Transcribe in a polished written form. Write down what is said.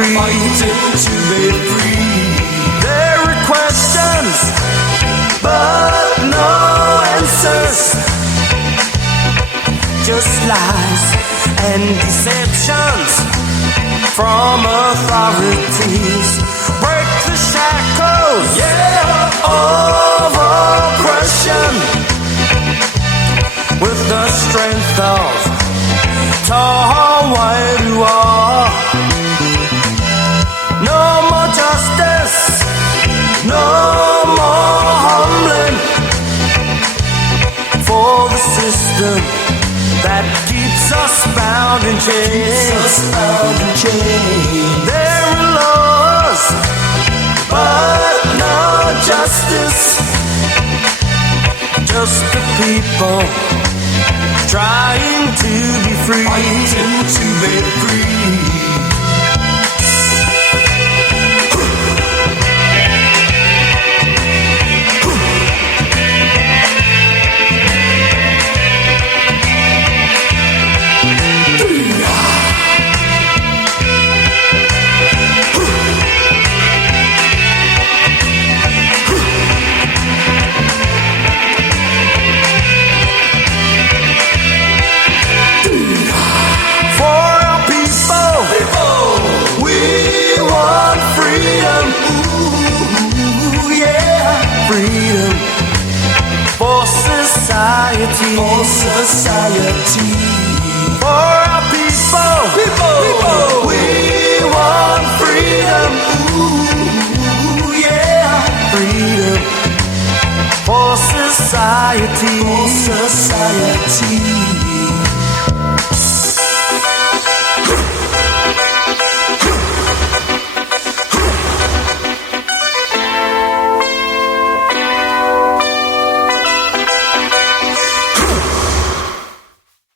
free. Fighting to be free. There are questions, but no answers. Just lies and deceptions from authorities. Break the shackles, yeah, of oppression with the strength of tall white wall. No more justice, no more humbling for the system that keeps us bound in chains. There are laws, but no justice. Just the people trying to be free. Fighting to be free. Freedom for society, for society, for our people. We want freedom. Ooh, yeah, freedom for society, for society.